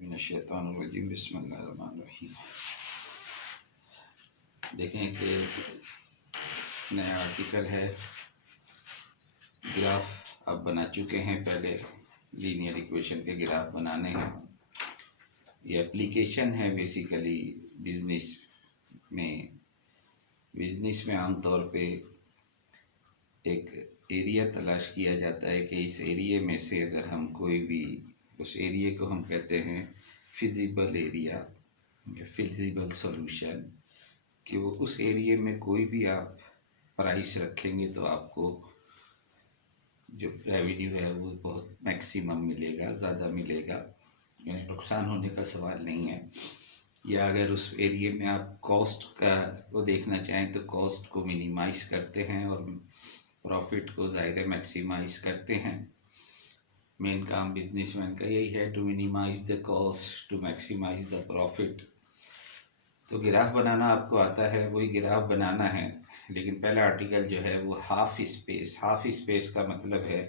मिनश्शैतानिर्रजीम बिस्मिल्लाहिर्रहमानिर्रहीम। देखें कि नया आर्टिकल है, ग्राफ आप बना चुके हैं। पहले लीनियर इक्वेशन के ग्राफ बनाने हैं। ये एप्लीकेशन है बेसिकली बिजनेस में आमतौर पे एक एरिया तलाश किया जाता है कि इस एरिया में से अगर हम कोई भी, उस एरिया को हम कहते हैं फिजिबल एरिया या फिजिबल सॉल्यूशन, कि वो उस एरिया में कोई भी आप प्राइस रखेंगे तो आपको जो रेवेन्यू है वो बहुत मैक्सिमम मिलेगा, ज़्यादा मिलेगा, यानी नुकसान होने का सवाल नहीं है। या अगर उस एरिया में आप कॉस्ट का को देखना चाहें तो कॉस्ट को मिनिमाइज करते हैं और प्रॉफिट को ज़ाहिर मैक्सिमाइज करते हैं। मेन काम बिजनेसमैन का यही है, to minimize the cost to maximize the profit. तो ग्राफ बनाना आपको आता है, वही ग्राफ बनाना है। लेकिन पहला आर्टिकल जो है वो हाफ स्पेस का मतलब है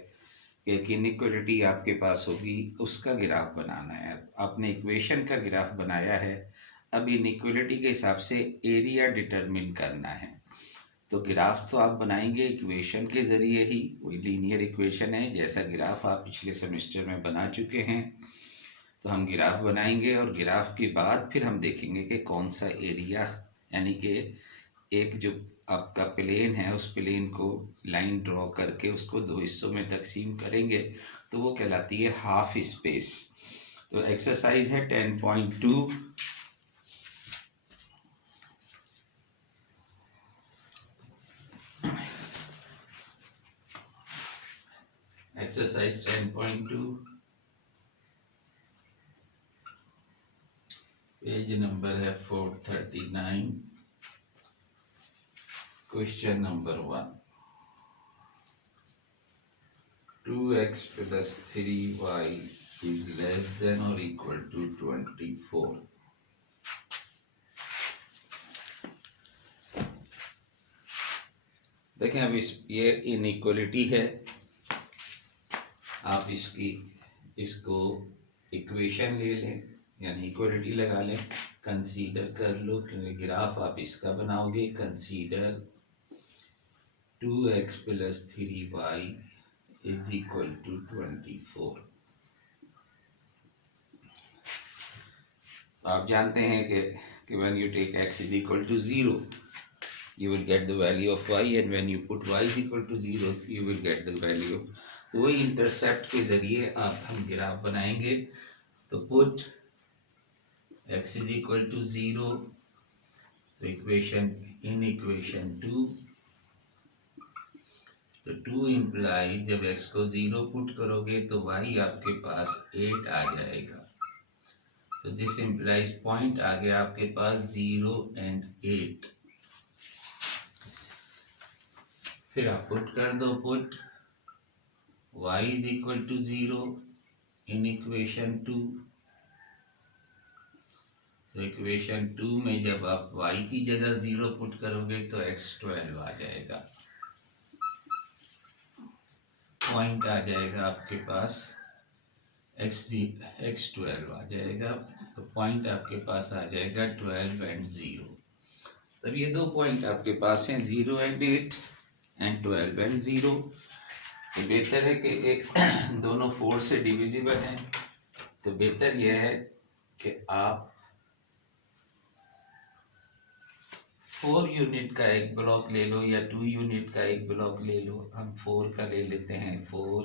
कि एक इनइक्वालिटी आपके पास होगी, उसका ग्राफ बनाना है। आपने इक्वेशन का ग्राफ बनाया है, अब इनइक्वालिटी के हिसाब से एरिया डिटरमिन करना है। तो ग्राफ तो आप बनाएंगे इक्वेशन के ज़रिए ही, वही लीनियर इक्वेशन है जैसा ग्राफ आप पिछले सेमेस्टर में बना चुके हैं। तो हम ग्राफ बनाएंगे और ग्राफ के बाद फिर हम देखेंगे कि कौन सा एरिया, यानी कि एक जो आपका प्लेन है उस प्लेन को लाइन ड्रॉ करके उसको दो हिस्सों में तकसीम करेंगे तो वो कहलाती है हाफ स्पेस। तो एक्सरसाइज है 10.2। एक्सरसाइज 10.2 पेज नंबर है 439। Question number 1, 2x plus 3y is less than or equal to 24। देखें अब ये इनइक्वालिटी है, आप इसको इक्वेशन ले लें, यानी इक्वालिटी लगा लें, कंसीडर कर लो, क्योंकि ग्राफ आप इसका बनाओगे। Consider 2x plus 3y is equal to 24। आप जानते हैं कि when you take x is equal to 0 you will get the value of y, and when you put y is equal to 0 you will get the value of, तो वही intercept के ज़रिए आप हम ग्राफ बनाएंगे। तो put x is equal to 0, तो equation 2, तो 2 इम्प्लाई जब x को 0 पुट करोगे तो y आपके पास 8 आ जाएगा। तो दिस इम्प्लाइज पॉइंट आ गया आपके पास 0 and 8। फिर आप पुट कर दो, put y is equal to 0 in equation 2। तो इक्वेशन 2 में जब आप y की जगह 0 पुट करोगे तो x 12 आ जाएगा, पॉइंट आ जाएगा आपके पास x 12 आ जाएगा। तो पॉइंट आपके पास आ जाएगा 12 and 0। तब ये दो पॉइंट आपके पास हैं 0 and 8 and 12 and 0। तो बेहतर है कि एक दोनों 4 से डिविजिबल हैं, तो बेहतर यह है कि आप 4 यूनिट का एक ब्लॉक ले लो या 2 यूनिट का एक ब्लॉक ले लो। हम 4 का ले लेते हैं, 4,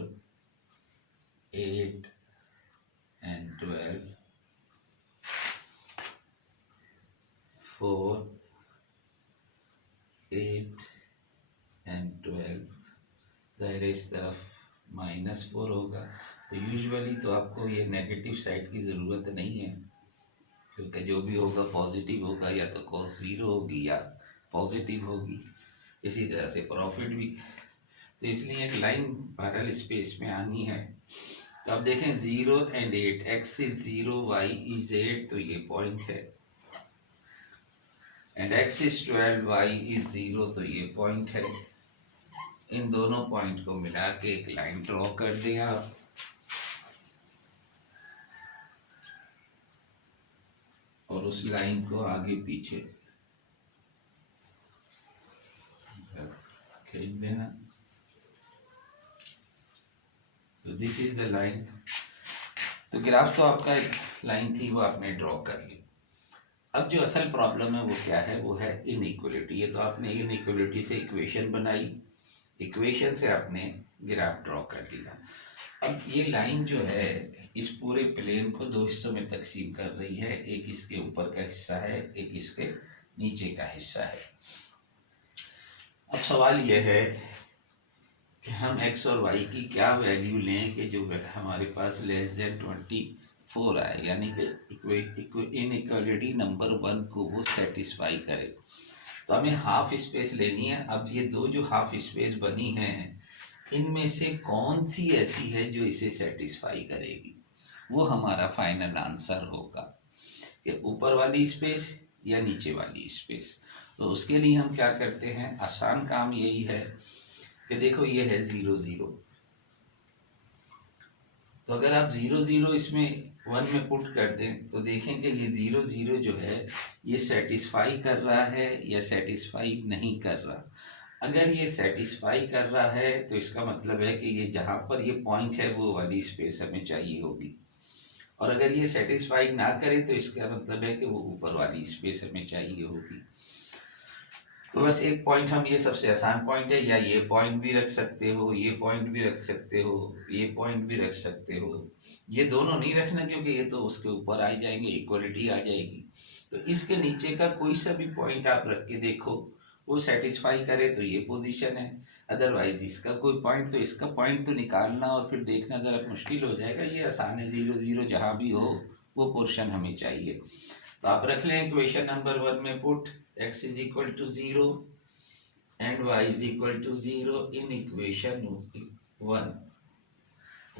8 and 12, 4, 8 and 12। ज़ाहिर इस तरफ -4 होगा। तो यूजुअली तो आपको ये नेगेटिव साइड की ज़रूरत नहीं है, क्योंकि जो भी होगा पॉजिटिव होगा, या तो कॉस 0 होगी या पॉजिटिव होगी। इसी तरह से प्रॉफिट भी। तो इसलिए एक लाइन पैरेलल स्पेस में आनी है। तो अब देखें 0 and 8, x is 0, y is 8, तो ये पॉइंट है, and x is 12, y is 0, तो ये पॉइंट है। इन दोनों पॉइंट को मिला के एक लाइन ड्रॉ कर दें आप। और उस लाइन को आगे पीछे खींच देना। तो दिस इज द लाइन। तो ग्राफ तो आपका एक लाइन थी वो आपने ड्रॉ कर ली। अब जो असल प्रॉब्लम है वो क्या है, वो है इनइक्वलिटी। ये तो आपने इनइक्वलिटी से इक्वेशन बनाई, इक्वेशन से आपने ग्राफ ड्रॉ कर लिया। अब ये लाइन जो है इस पूरे प्लेन को दो हिस्सों में तकसीम कर रही है, एक इसके ऊपर का हिस्सा है, एक इसके नीचे का हिस्सा है। अब सवाल यह है कि हम x और y की क्या वैल्यू लें कि जो हमारे पास लेस देन 24 आए, यानी कि इनइक्वालिटी नंबर 1 को वो सेटिस्फाई करे। तो हमें हाफ स्पेस लेनी है। अब ये दो जो हाफ स्पेस बनी हैं इनमें से कौन सी ऐसी है जो इसे सेटिस्फाई करेगी, वो हमारा फाइनल आंसर होगा कि ऊपर वाली स्पेस या नीचे वाली स्पेस। तो उसके लिए हम क्या करते हैं, आसान काम यही है कि देखो ये है 0 0। तो अगर आप 0 0 इसमें 1 में पुट कर दें तो देखें कि ये 0 0 जो है ये सेटिस्फाई कर रहा है या सेटिस्फाई नहीं कर रहा। अगर ये सेटिस्फाई कर रहा है तो इसका मतलब है कि ये जहाँ पर ये पॉइंट है वो वाली स्पेस हमें चाहिए होगी, और अगर ये सेटिस्फाई ना करे तो इसका मतलब है कि वो ऊपर वाली स्पेस हमें चाहिए होगी। तो बस एक पॉइंट हम, ये सबसे आसान पॉइंट है, या ये पॉइंट भी रख सकते हो, ये पॉइंट भी रख सकते हो, ये पॉइंट भी रख सकते हो। ये दोनों नहीं रखना क्योंकि ये तो उसके ऊपर आ जाएंगे, इक्वलिटी आ जाएगी। तो इसके नीचे का कोई सा भी पॉइंट आप रख के देखो, वो सेटिस्फाई करे तो ये पोजीशन है। अदरवाइज इसका कोई पॉइंट, तो इसका पॉइंट तो निकालना और फिर देखना ज़रा मुश्किल हो जाएगा। ये आसान है, 0 0 जहाँ भी हो वो पोर्शन हमें चाहिए। तो आप रख लें इक्वेशन नंबर 1 में put x is equal to 0 and y is equal to 0 in equation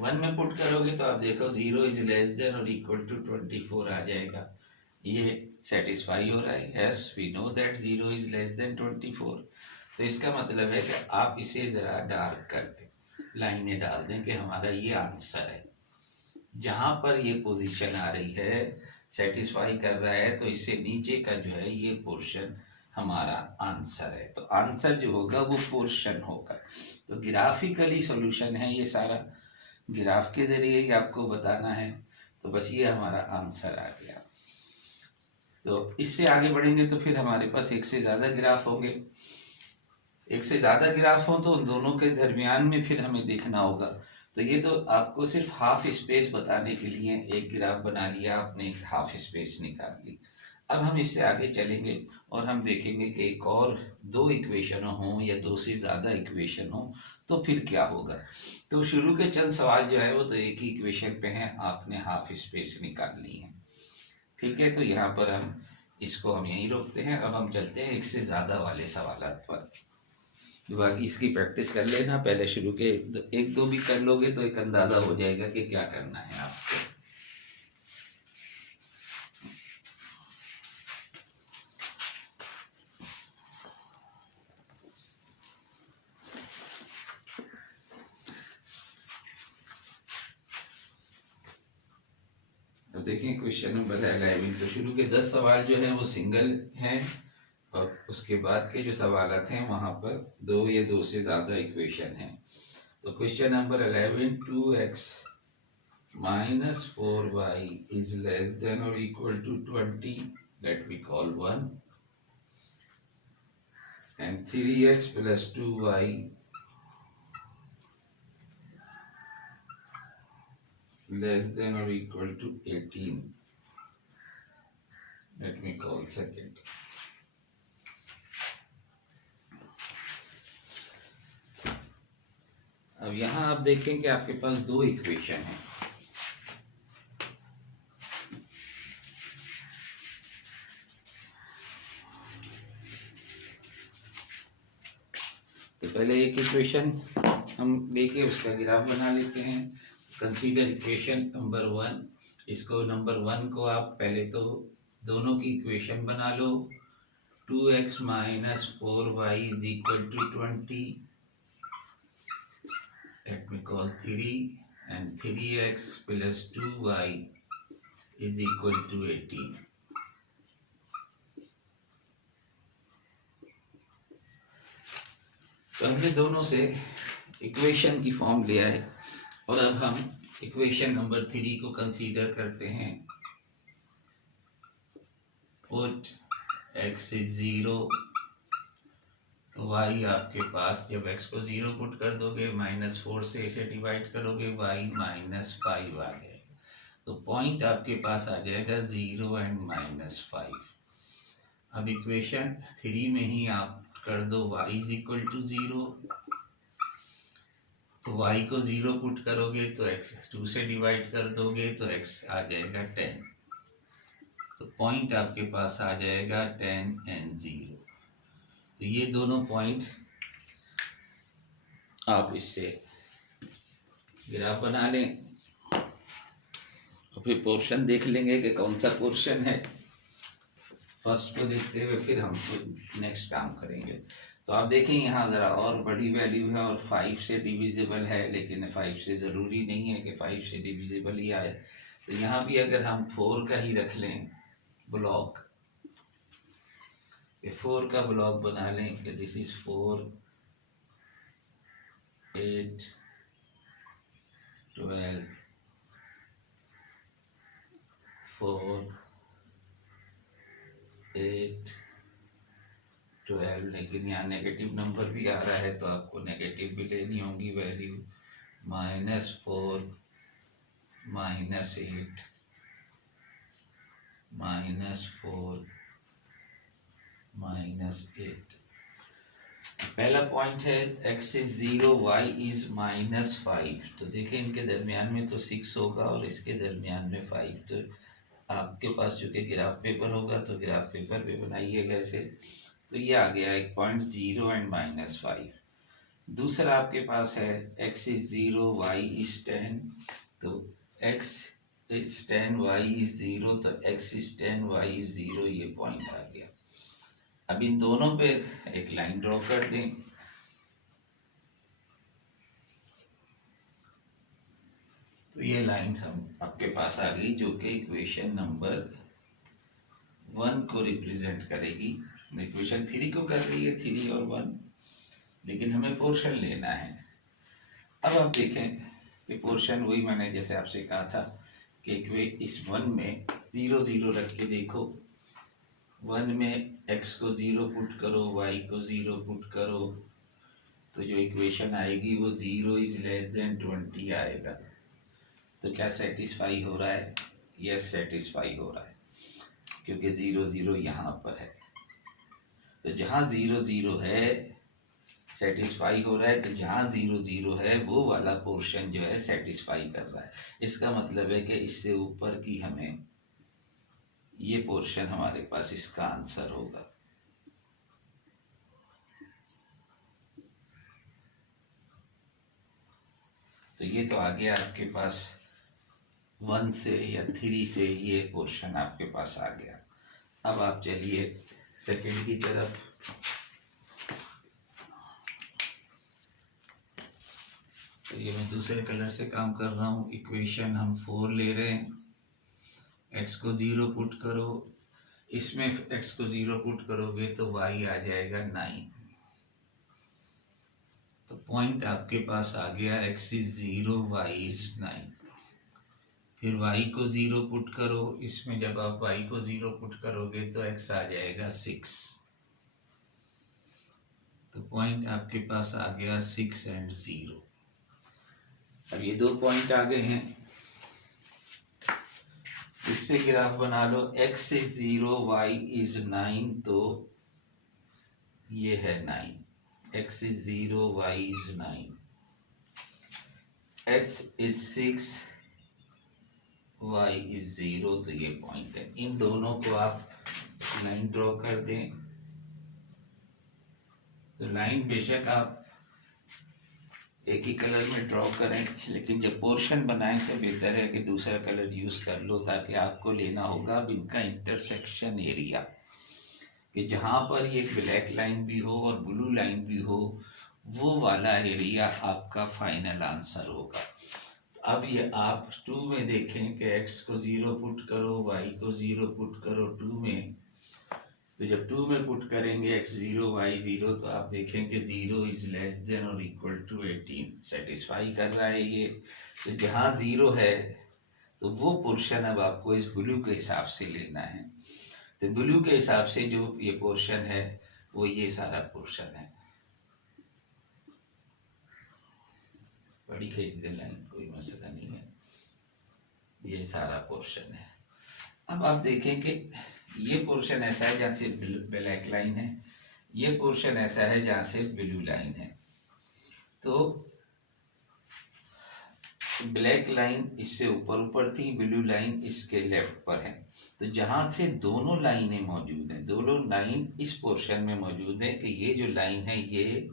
1 में पुट करोगे तो आप देखो 0 इज लेस देन और इक्वल टू 24 आ जाएगा। ये सेटिस्फाई हो रहा है, yes we know that 0 is less than 24। तो इसका मतलब है कि आप इसे ज़रा डार्क कर दें, लाइनें डाल दें कि हमारा ये आंसर है। जहाँ पर ये पोजीशन आ रही है सेटिस्फाई कर रहा है तो इससे नीचे का जो है ये पोर्शन हमारा आंसर है। तो आंसर जो होगा वो पोर्शन होगा। तो ग्राफिकली सॉल्यूशन है ये सारा, ग्राफ के ज़रिए ही आपको बताना है। तो बस ये हमारा आंसर आ गया। तो इससे आगे बढ़ेंगे तो फिर हमारे पास एक से ज़्यादा ग्राफ होंगे। एक से ज़्यादा ग्राफ हो तो उन दोनों के दरमियान में फिर हमें देखना होगा। तो ये तो आपको सिर्फ हाफ स्पेस बताने के लिए एक ग्राफ बना लिया आपने, एक हाफ स्पेस निकाल ली। अब हम इससे आगे चलेंगे और हम देखेंगे कि एक और दो इक्वेशन हों या दो से ज़्यादा इक्वेशन हों तो फिर क्या होगा। तो शुरू के चंद सवाल जो है वो तो एक ही इक्वेशन पे हैं, आपने हाफ स्पेस निकालनी है। ठीक है, तो यहाँ पर हम इसको हम यहीं रोकते हैं। अब हम चलते हैं एक से ज़्यादा वाले सवाल पर। बाकी इसकी प्रैक्टिस कर लेना, पहले शुरू के एक दो भी कर लोगे तो एक अंदाज़ा हो जाएगा कि क्या करना है आपको। तो देखिए क्वेश्चन नंबर 11। तो शुरू के 10 सवाल जो हैं वो सिंगल हैं और उसके बाद के जो सवाल हैं वहाँ पर दो या दो से ज़्यादा इक्वेशन हैं। तो question number 11, 2x minus 4y is less than or equal to 20, that we call 1, and 3x plus 2y less than or equal to 18, let me call second. अब यहाँ आप देखें कि आपके पास दो इक्वेशन हैं। तो पहले एक इक्वेशन हम लेके उसका ग्राफ बना लेते हैं। Consider equation number 1। इसको नंबर 1 को आप पहले तो दोनों की इक्वेशन बना लो। 2x minus 4y is equal to 20, let me call 3, and 3x plus 2y is equal to 18. तो हमने दोनों से इक्वेशन की फॉर्म लिया है और अब हम इक्वेशन नंबर 3 को कंसीडर करते हैं। पुट x इज 0, तो y आपके पास जब x को 0 पुट कर दोगे -4 से इसे डिवाइड करोगे y -5 आ जाएगा। तो पॉइंट आपके पास आ जाएगा 0 एंड -5। अब इक्वेशन 3 में ही आप कर दो y इज इक्वल टू 0, तो y को 0 पुट करोगे तो x 2 से डिवाइड कर दोगे तो x आ जाएगा 10। तो पॉइंट आपके पास आ जाएगा 10 एंड 0। तो ये दोनों पॉइंट आप इससे ग्राफ बना लें और फिर पोर्शन देख लेंगे कि कौन सा पोर्शन है। फर्स्ट को देखते हुए फिर हम नेक्स्ट काम करेंगे। तो आप देखें यहाँ ज़रा और बड़ी वैल्यू है और 5 से डिविजिबल है, लेकिन 5 से ज़रूरी नहीं है कि 5 से डिविजिबल ही आए। तो यहाँ भी अगर हम 4 का ही रख लें ब्लॉक, 4 का ब्लॉक बना लें कि दिस इज़ 4, 8, 12, 4, 8, 12, लेकिन यहाँ नेगेटिव नंबर भी आ रहा है तो आपको नेगेटिव भी लेनी होंगी वैल्यू। -4, -8, -4, -8। पहला पॉइंट है x इज 0, y इज -5। तो देखें इनके दरमियान में तो 6 होगा और इसके दरमियान में 5। तो आपके पास चूँकि ग्राफ पेपर होगा तो ग्राफ पेपर पे बनाइएगा ऐसे। तो ये आ गया एक पॉइंट 0 एंड -5। दूसरा आपके पास है x इज 0, y इज 10। तो x इज 10, y इज 0, तो x इज 10, y इज 0, ये पॉइंट आ गया। अब इन दोनों पे एक लाइन ड्रॉ कर दें। तो ये लाइन हम आपके पास आ गई जो कि इक्वेशन नंबर 1 को रिप्रेजेंट करेगी। इक्वेशन 3 को कर रही है, 3 और 1, लेकिन हमें पोर्शन लेना है। अब आप देखें कि पोर्शन वही मैंने जैसे आपसे कहा था कि इस 1 में 0 0 रख के देखो। 1 में x को 0 पुट करो, y को 0 पुट करो, तो जो इक्वेशन आएगी वो 0 इज लेस देन 20 आएगा। तो क्या सेटिस्फाई हो रहा है? यस, सेटिस्फाई हो रहा है, क्योंकि 0 0 यहाँ पर है। तो जहाँ 0 0 है सेटिस्फाई हो रहा है, तो जहाँ 0 0 है वो वाला पोर्शन जो है सेटिस्फाई कर रहा है। इसका मतलब है कि इससे ऊपर की हमें ये पोर्शन हमारे पास इसका आंसर होगा। तो ये तो आ गया आपके पास 1 से या 3 से ये पोर्शन आपके पास आ गया। अब आप चलिए सेकंड की तरफ। तो ये मैं दूसरे कलर से काम कर रहा हूँ। इक्वेशन हम 4 ले रहे हैं। x को 0 पुट करो, इसमें x को 0 पुट करोगे तो y आ जाएगा 9। तो पॉइंट आपके पास आ गया x इज 0, y इज 9। फिर y को 0 पुट करो, इसमें जब आप y को 0 पुट करोगे तो x आ जाएगा 6। तो पॉइंट आपके पास आ गया 6 एंड 0। अब ये दो पॉइंट आ गए हैं, इससे ग्राफ बना लो। x इज 0, y इज 9, तो ये है 9। x is 0, y is 9, x is 6, y is 0, तो ये पॉइंट है। इन दोनों को आप लाइन ड्रॉ कर दें। तो लाइन बेशक आप एक ही कलर में ड्रॉ करें, लेकिन जब पोर्शन बनाएं तो बेहतर है कि दूसरा कलर यूज़ कर लो, ताकि आपको लेना होगा अब इनका इंटरसेक्शन एरिया, कि जहाँ पर ये ब्लैक लाइन भी हो और ब्लू लाइन भी हो, वो वाला एरिया आपका फाइनल आंसर होगा। अब ये आप 2 में देखें कि x को 0 पुट करो, y को 0 पुट करो 2 में, तो जब 2 में पुट करेंगे x0 y0 तो आप देखेंगे 0 इज लेस देन और इक्वल टू 18 सेटिस्फाई कर रहा है ये। तो जहाँ 0 है तो वो पोर्शन अब आपको इस ब्लू के हिसाब से लेना है। तो ब्लू के हिसाब से जो ये पोर्शन है वो ये सारा पोर्शन है। बड़ी खरीद दे लाइन, कोई मसला नहीं है, ये सारा पोर्शन है। अब आप देखें कि ये पोर्शन ऐसा है जहाँ सिर्फ ब्लैक लाइन है, ये पोर्शन ऐसा है जहाँ सिर्फ ब्लू लाइन है। तो ब्लैक लाइन इससे ऊपर ऊपर थी, ब्लू लाइन इसके लेफ्ट पर है। तो जहाँ से दोनों लाइनें मौजूद हैं, दोनों लाइन इस पोर्शन में मौजूद है कि ये जो लाइन है ये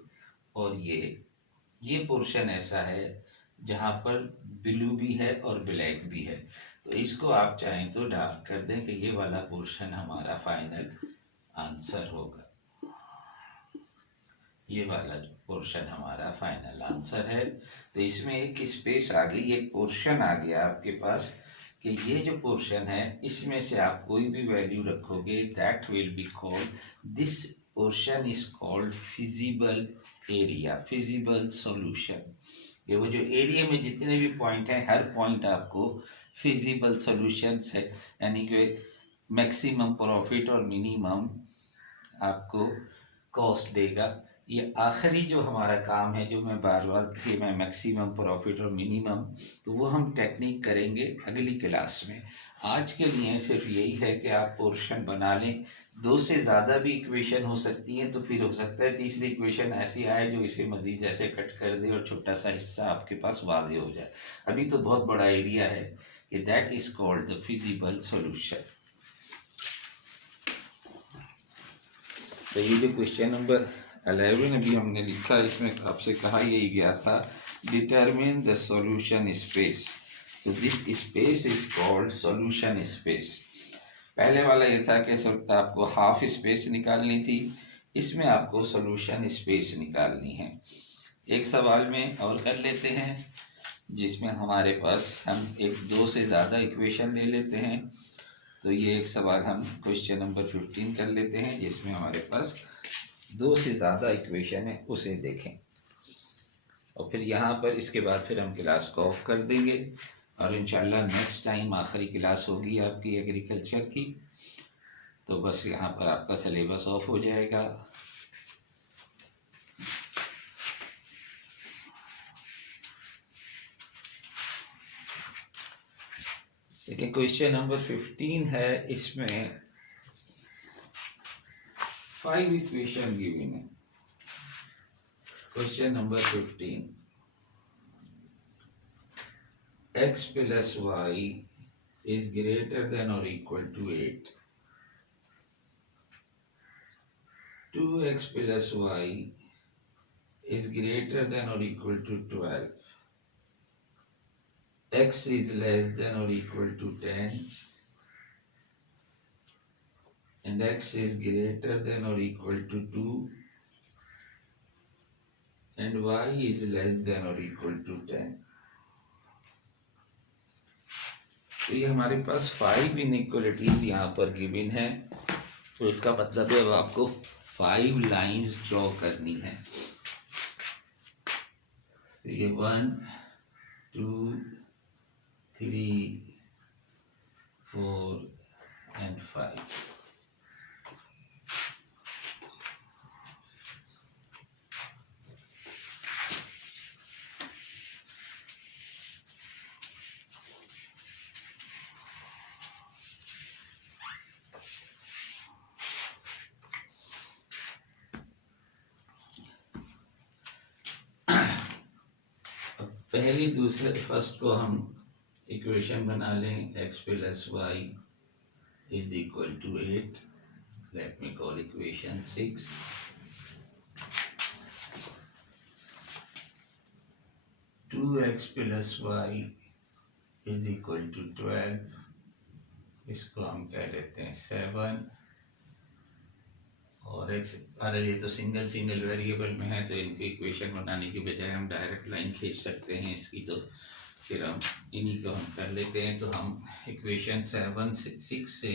और ये पोर्शन ऐसा है जहाँ पर ब्लू भी है और ब्लैक भी है। तो इसको आप चाहें तो डार्क कर दें कि ये वाला पोर्शन हमारा फाइनल आंसर होगा, ये वाला पोर्शन हमारा फाइनल आंसर है। तो इसमें एक स्पेस आ गई, एक पोर्शन आ गया आपके पास कि ये जो पोर्शन है इसमें से आप कोई भी वैल्यू रखोगे that will be called, this portion is called feasible area, feasible solution. ये वो जो एरिया में जितने भी पॉइंट हैं हर पॉइंट आपको फिजिबल सॉल्यूशन है, यानी कि मैक्सिमम प्रॉफिट और मिनिमम आपको कॉस्ट देगा। ये आखिरी जो हमारा काम है, जो मैं बार बार कि मैं मैक्सिमम प्रॉफिट और मिनिमम, तो वो हम टेक्निक करेंगे अगली क्लास में। आज के लिए सिर्फ यही है कि आप पोर्शन बना लें। दो से ज़्यादा भी इक्वेशन हो सकती हैं, तो फिर हो सकता है तीसरी इक्वेशन ऐसी आए जो इसे मज़ीद ऐसे कट कर दे और छोटा सा हिस्सा आपके पास वाज़े हो जाए। अभी तो बहुत बड़ा एरिया है कि that is called the feasible solution. तो ये जो क्वेश्चन नंबर 11 अभी हमने लिखा, इसमें आपसे कहा यही गया था, डिटरमिन द सॉल्यूशन स्पेस। तो this space is called solution space. पहले वाला ये था कि आपको हाफ स्पेस निकालनी थी, इसमें आपको सॉल्यूशन स्पेस निकालनी है। एक सवाल में और कर लेते हैं जिसमें हमारे पास हम एक दो से ज़्यादा इक्वेशन ले लेते हैं। तो ये एक सवाल हम क्वेश्चन नंबर 15 कर लेते हैं जिसमें हमारे पास दो से ज़्यादा इक्वेशन है, उसे देखें और फिर यहाँ पर इसके बाद फिर हम क्लास को ऑफ कर देंगे और इंशाल्लाह नेक्स्ट टाइम आखिरी क्लास होगी आपकी एग्रीकल्चर की। तो बस यहाँ पर आपका सिलेबस ऑफ हो जाएगा। देखिए क्वेश्चन नंबर 15 है, इसमें 5 इक्वेशन गिवन है। Question number 15, x plus y is greater than or equal to 8. 2x plus y is greater than or equal to 12. X is less than or equal to 10. And x is greater than or equal to 2. And y is less than or equal to 10. तो ये हमारे पास 5 inequalities यहाँ पर given है। तो इसका मतलब है अब आपको 5 लाइंस ड्रॉ करनी है। तो ये 1 2 3 4 and 5। पहली दूसरे फर्स्ट को हम इक्वेशन बना लें, x plus y is equal to 8। Let me call equation 6। Two x plus y is equal to 12, इसको हम कह लेते हैं 7। और एक्स, अरे ये तो सिंगल सिंगल वेरिएबल में है तो इनकी इक्वेशन बनाने की बजाय हम डायरेक्ट लाइन खींच सकते हैं इसकी। तो फिर हम इन्हीं को हम कर लेते हैं। तो हम इक्वेशन 6 से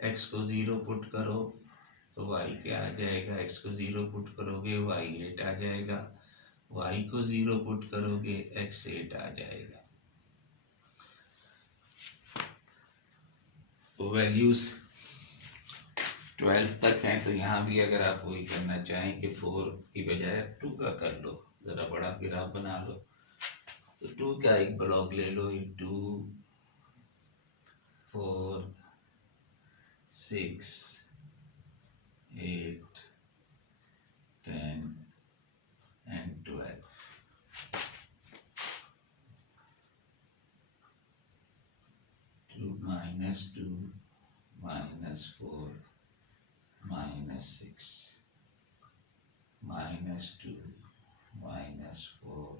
x को 0 पुट करो तो y क्या आ जाएगा, x को 0 पुट करोगे y 8 आ जाएगा, y को 0 पुट करोगे x 8 आ जाएगा। तो वैल्यूज 12 तक हैं, तो यहाँ भी अगर आप वही करना चाहें कि 4 की बजाय 2 का कर लो, ज़रा बड़ा ग्राफ बना लो, तो 2 का एक ब्लॉक ले लो, ये 2 4 6 8 10 and 12। 2 minus 2 minus 4 minus 6 minus 2 minus 4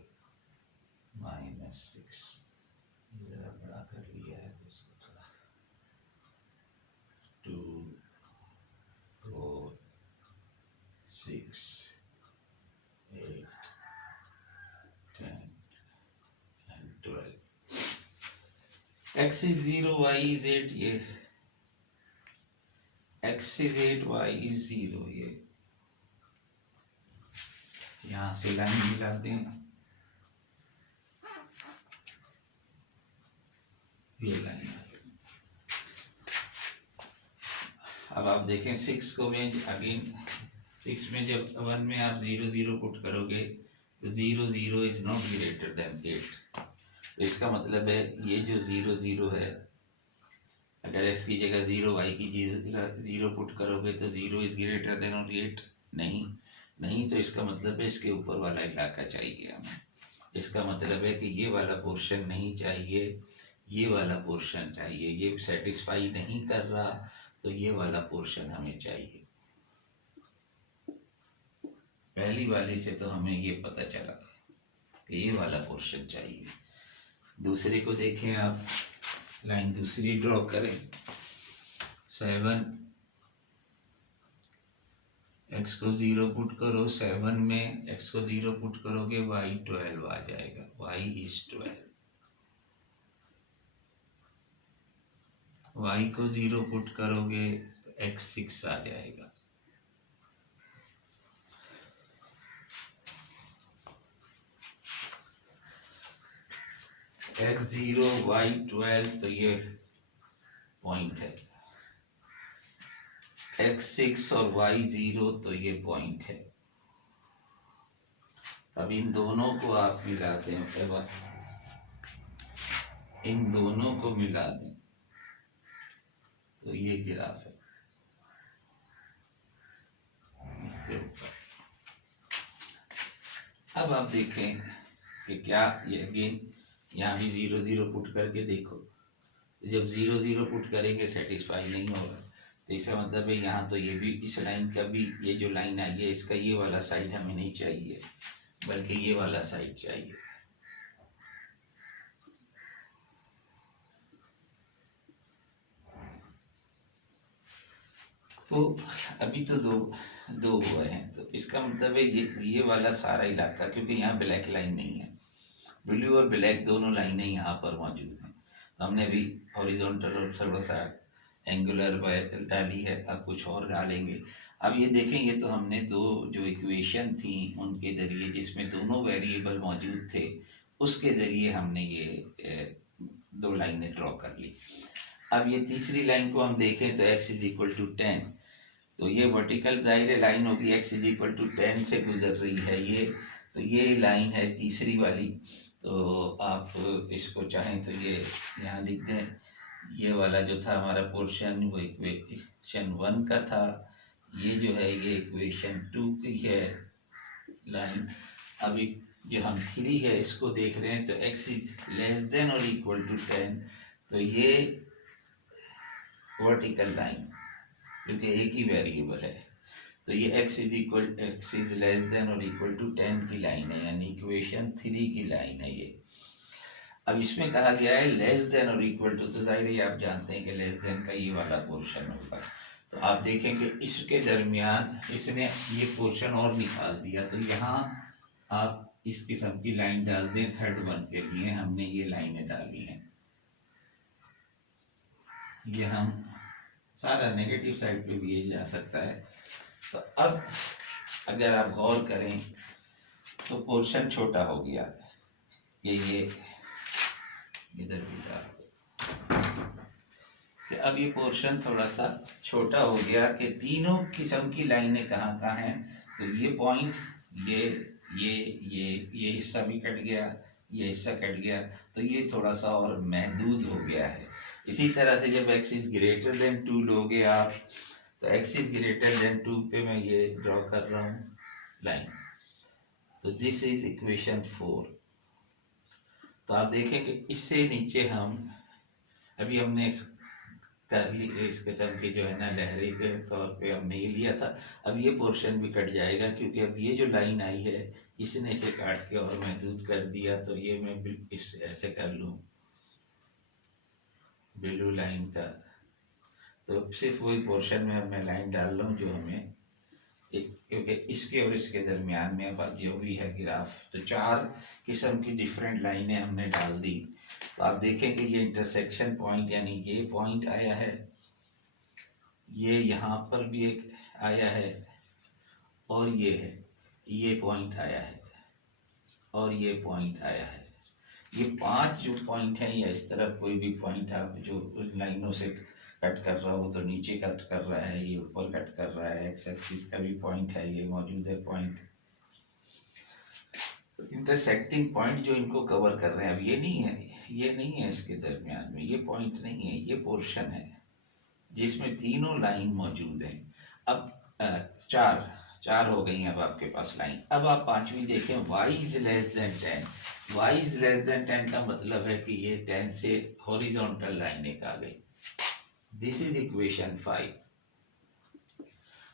minus 6। ज़रा बड़ा कर लिया है तो इसको थोड़ा 2 4 6 8 10 and 12। x is 0, y is 8, ये x is 8, y is 0, ये यहाँ से लाइन मिला दें, ये लाइन। अब आप देखें 6 को में अगेन 6 में जब 1 में आप 0 0 पुट करोगे तो 0 0 इज नॉट ग्रेटर देन 8। तो इसका मतलब है ये जो 0 0 है, अगर x की जगह 0 y की 0 पुट करोगे तो 0 इज ग्रेटर देन और 8 नहीं, तो इसका मतलब है इसके ऊपर वाला इलाका चाहिए हमें। इसका मतलब है कि ये वाला पोर्शन नहीं चाहिए, ये वाला पोर्शन चाहिए, ये सेटिस्फाई नहीं कर रहा तो ये वाला पोर्शन हमें चाहिए। पहली वाली से तो हमें ये पता चला कि ये वाला पोर्शन चाहिए। दूसरे को देखें आप, लाइन दूसरी ड्रॉ करें, 7 x को 0 पुट करो, 7 में x को 0 पुट करोगे y 12 आ जाएगा, y is 12। y को 0 पुट करोगे तो x 6 आ जाएगा। x 0 y 12, तो ये पॉइंट है। x 6 और y 0, तो ये पॉइंट है। अब इन दोनों को आप मिला दें, इन दोनों को मिला दें तो ये ग्राफ है इससे ऊपर। अब आप देखें कि क्या ये अगेन यहाँ भी 0 0 पुट करके देखो, तो जब 0 0 पुट करेंगे सेटिस्फाई नहीं होगा, तो इसका मतलब है यहाँ तो ये भी, इस लाइन का भी, ये जो लाइन आई है इसका ये वाला साइड हमें नहीं चाहिए बल्कि ये वाला साइड चाहिए। तो अभी तो दो हुए हैं, तो इसका मतलब है ये वाला सारा इलाका, क्योंकि यहाँ ब्लैक लाइन नहीं है, ब्लू और ब्लैक दोनों लाइनें यहाँ पर मौजूद हैं। हमने भी हॉरिजॉन्टल और थोड़ा सा एंगुलर डाली है, अब कुछ और डालेंगे। अब ये देखेंगे तो हमने दो जो इक्वेशन थी उनके ज़रिए, जिसमें दोनों वेरिएबल मौजूद थे, उसके ज़रिए हमने ये दो लाइनें ड्रॉ कर ली। अब ये तीसरी लाइन को हम देखें तो x इज इक्वल टू 10, तो ये वर्टिकल जाहिर लाइन होगी, x इज इक्वल टू 10 से गुजर रही है ये, तो ये लाइन है तीसरी वाली। तो आप इसको चाहें तो ये यहाँ लिख दें, ये वाला जो था हमारा पोर्शन वो इक्वेशन 1 का था, ये जो है ये इक्वेशन 2 की है लाइन। अभी जो हम 3 है इसको देख रहे हैं, तो x इज लेस देन और इक्वल टू 10, तो ये वर्टिकल लाइन क्योंकि एक ही वेरिएबल है, तो ये x इज लेस देन और इक्वल टू 10 की लाइन है, यानी इक्वेशन 3 की लाइन है ये। अब इसमें कहा गया है लेस देन और इक्वल टू, तो जाहिर है आप जानते हैं कि लेस देन का ये वाला पोर्शन होगा। तो आप देखें कि इसके दरमियान इसने ये पोर्शन और निकाल दिया, तो यहाँ आप इस किस्म की लाइन डाल दें। थर्ड वन के लिए हमने ये लाइनें डाली हैं, ये हम सारा नेगेटिव साइड पे भी ये जा सकता है। तो अब अगर आप गौर करें तो पोर्शन छोटा हो गया, ये इधर भी था कि अब ये पोर्शन थोड़ा सा छोटा हो गया कि तीनों किस्म की लाइनें कहाँ कहाँ हैं। तो ये पॉइंट, ये ये ये हिस्सा भी कट गया, ये हिस्सा कट गया, तो ये थोड़ा सा और महदूद हो गया है। इसी तरह से जब x इज़ ग्रेटर देन 2 लोगे आप, तो x इज़ ग्रेटर देन 2 पे मैं ये ड्रॉ कर रहा हूँ लाइन। तो दिस इज इक्वेशन 4। तो आप देखें कि इससे नीचे हम अभी हमने कर ली इस किस्म की जो है ना लहरी के तौर पे हमने ये लिया था। अब ये पोर्शन भी कट जाएगा क्योंकि अब ये जो लाइन आई है इसने इसे काट के और महदूद कर दिया। तो ये मैं इस ऐसे कर लूँ ब्लू लाइन का, तो सिर्फ वही पोर्शन में अब मैं लाइन डाल रहा हूँ जो हमें क्योंकि इसके और इसके दरमियान में अब जो भी है ग्राफ, तो 4 किस्म की डिफरेंट लाइनें हमने डाल दी। तो आप देखें कि ये इंटरसेक्शन पॉइंट यानी ये पॉइंट आया है, ये यहाँ पर भी एक आया है, और ये है, ये पॉइंट आया है, और ये पॉइंट आया है। ये 5 जो पॉइंट हैं, या इस तरफ कोई भी पॉइंट आप जो लाइनों से कट कर रहा हो, तो नीचे कट कर रहा है, ये ऊपर कट कर रहा है, एक्स एक्सिस का भी पॉइंट है, ये मौजूद है पॉइंट। इंटरसेक्टिंग पॉइंट जो इनको कवर कर रहे हैं, अब ये नहीं है, ये नहीं है इसके दरमियान में, ये पॉइंट नहीं है, ये पोर्शन है जिसमें तीनों लाइन मौजूद हैं। अब चार हो गई अब आपके पास लाइन। अब आप 5वीं देखें, y is less then 10। y is less then 10 का मतलब है कि ये 10 से हॉरिजॉन्टल लाइन एक आ गई। This is equation 5।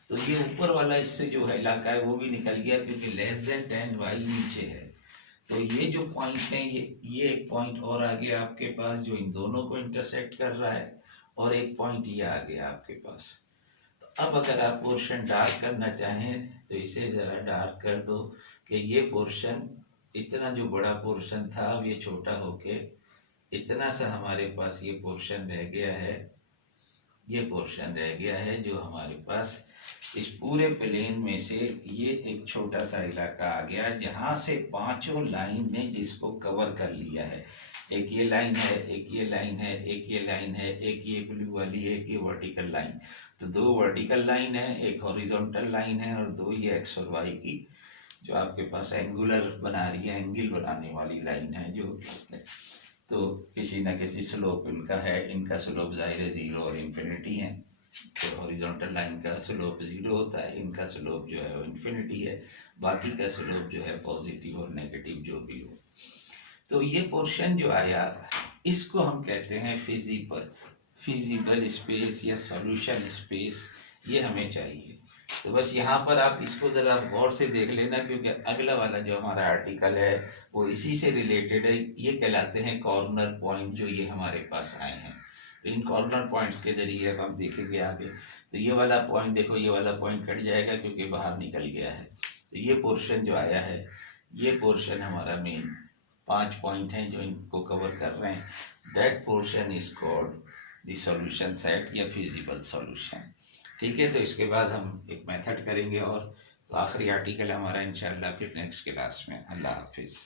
तो ये ऊपर वाला इससे जो है इलाका है वो भी निकल गया क्योंकि लेस देन 10 y नीचे है। तो ये जो पॉइंट है, ये एक पॉइंट और आ गया आपके पास जो इन दोनों को इंटरसेक्ट कर रहा है, और एक पॉइंट ये आ गया आपके पास। तो अब अगर आप पोर्शन डार्क करना चाहें तो इसे ज़रा डार्क कर दो कि ये पोर्शन, इतना जो बड़ा पोर्शन था अब ये छोटा होके इतना सा हमारे पास ये पोर्शन रह गया है, ये पोर्शन रह गया है जो हमारे पास इस पूरे प्लेन में से ये एक छोटा सा इलाका आ गया जहाँ से 5 लाइन ने जिसको कवर कर लिया है। एक ये लाइन है, एक ये लाइन है, एक ये लाइन है, एक ये ब्लू वाली है, एक ये वर्टिकल लाइन। तो 2 वर्टिकल लाइन है, एक हॉरिजॉन्टल लाइन है, और 2 ये एक्स और वाई की जो आपके पास एंगुलर बना रही है, एंगल बनाने वाली लाइन है जो। तो किसी न किसी स्लोप इनका है, इनका स्लोप ज़ाहिर है 0 और इन्फिनिटी है। तो हॉरिजॉन्टल लाइन का स्लोप 0 होता है, इनका स्लोप जो है वो इन्फिनिटी है, बाकी का स्लोप जो है पॉजिटिव और नेगेटिव जो भी हो। तो ये पोर्शन जो आया इसको हम कहते हैं फिजिबल स्पेस या सॉल्यूशन स्पेस, ये हमें चाहिए। तो बस यहाँ पर आप इसको ज़रा गौर से देख लेना क्योंकि अगला वाला जो हमारा आर्टिकल है वो इसी से रिलेटेड है। ये कहलाते हैं कॉर्नर पॉइंट जो ये हमारे पास आए हैं। तो इन कॉर्नर पॉइंट्स के जरिए अब हम देखेंगे आगे। तो ये वाला पॉइंट देखो, ये वाला पॉइंट कट जाएगा क्योंकि बाहर निकल गया है। तो ये पोर्शन जो आया है, ये पोर्शन हमारा मेन 5 पॉइंट हैं जो इनको कवर कर रहे हैं। That portion is called the solution set या फिजिबल सॉल्यूशन। ठीक है, तो इसके बाद हम एक मेथड करेंगे और तो आखिरी आर्टिकल हमारा इंशाल्लाह फिर नेक्स्ट क्लास में। अल्लाह हाफिज़।